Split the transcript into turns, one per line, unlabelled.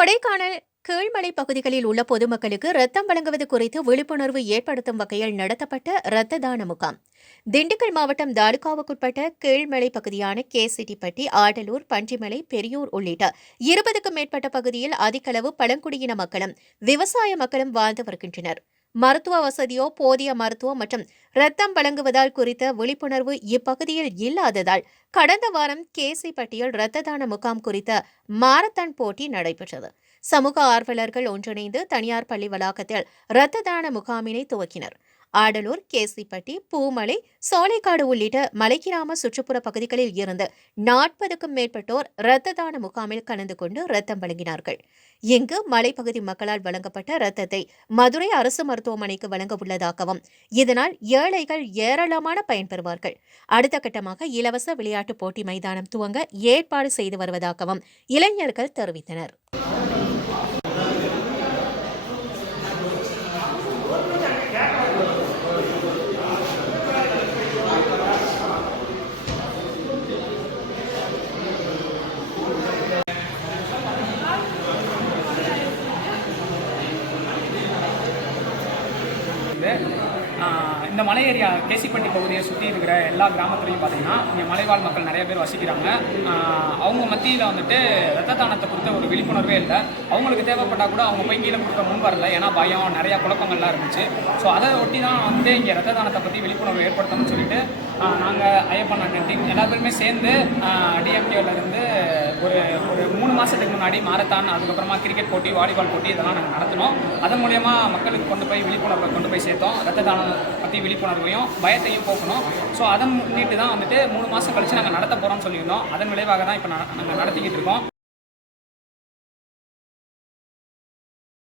கொடைக்கானல் கீழ்மலை பகுதிகளில் உள்ள பொதுமக்களுக்கு ரத்தம் வழங்குவது குறித்து விழிப்புணர்வு ஏற்படுத்தும் வகையில் நடத்தப்பட்ட இரத்த தான முகாம். திண்டுக்கல் மாவட்டம் தாலுகாவுக்குட்பட்ட கீழ்மலை பகுதியான கேசிட்டிப்பட்டி ஆடலூர் பன்றிமலை பெரியூர் உள்ளிட்ட இருபதுக்கும் மேற்பட்ட பகுதியில் அதிகளவு பழங்குடியின மக்களும் விவசாய மக்களும் வாழ்ந்து வருகின்றனர். மருத்துவ வசதியோ போதிய மருத்துவம் மற்றும் ரத்தம் வழங்குவதால் குறித்த விழிப்புணர்வு இப்பகுதியில் இல்லாததால் கடந்த வாரம் கேசிப்பட்டியில் இரத்த தான முகாம் குறித்த மாரத்தான் போட்டி நடைபெற்றது. சமூக ஆர்வலர்கள் ஒன்றிணைந்து தனியார் பள்ளி வளாகத்தில் இரத்த தான முகாமினை துவக்கினர். ஆடலூர் கேசிப்பட்டி பூமலை சோலைக்காடு உள்ளிட்ட மலைக்கிராம சுற்றுப்புற பகுதிகளில் இருந்து நாற்பதுக்கும் மேற்பட்டோர் இரத்த தான முகாமில் கலந்து கொண்டு ரத்தம் வழங்கினார்கள். இங்கு மலைப்பகுதி மக்களால் வழங்கப்பட்ட ரத்தத்தை மதுரை அரசு மருத்துவமனைக்கு வழங்க உள்ளதாகவும் இதனால் ஏழைகள் ஏராளமான பயன்பெறுவார்கள் அடுத்த கட்டமாக இலவச விளையாட்டுப் போட்டி மைதானம் துவங்க ஏற்பாடு செய்து வருவதாகவும் இளைஞர்கள் தெரிவித்தனர்.
வந்து இந்த மலை ஏரியா கேசிப்பட்டி பகுதியை சுற்றி இருக்கிற எல்லா கிராமத்துலையும் பார்த்தீங்கன்னா இங்கே மலைவாழ் மக்கள் நிறைய பேர் வசிக்கிறாங்க. அவங்க மத்தியில் வந்துட்டு ரத்த தானத்தை கொடுத்த ஒரு விழிப்புணர்வே இல்லை. அவங்களுக்கு தேவைப்பட்டால் கூட அவங்க போய் கீழே கொடுக்க முன் வரல. ஏன்னா பயம் நிறையா குழப்பங்கள்லாம் இருந்துச்சு. ஸோ அதை ஒட்டி தான் வந்து இங்கே ரத்த தானத்தை பற்றி விழிப்புணர்வு ஏற்படுத்தணும்னு சொல்லிட்டு நாங்கள் ஐயப்பன் அண்ணன் டீம் எல்லாேருமே சேர்ந்து டிஎம்கேல ஒரு மாதத்துக்கு முன்னாடி மாரத்தான் அதுக்கப்புறமா கிரிக்கெட் போட்டி வாலிபால் போட்டி இதெல்லாம் நாங்கள் நடத்தினோம். அதன் மூலயமா மக்களுக்கு கொண்டு போய் விழிப்புணர்வை கொண்டு போய் சேர்த்தோம். ரத்த தானம் பற்றி விழிப்புணர்வையும் பயத்தையும் போக்கணும். ஸோ அதன் முன்னிட்டு தான் வந்துட்டு மூணு மாதம் கழித்து நாங்கள் நடத்த போகிறோம்னு சொல்லியிருந்தோம். அதன் விளைவாக தான் இப்போ நாங்கள் நடத்திக்கிட்டு இருக்கோம்.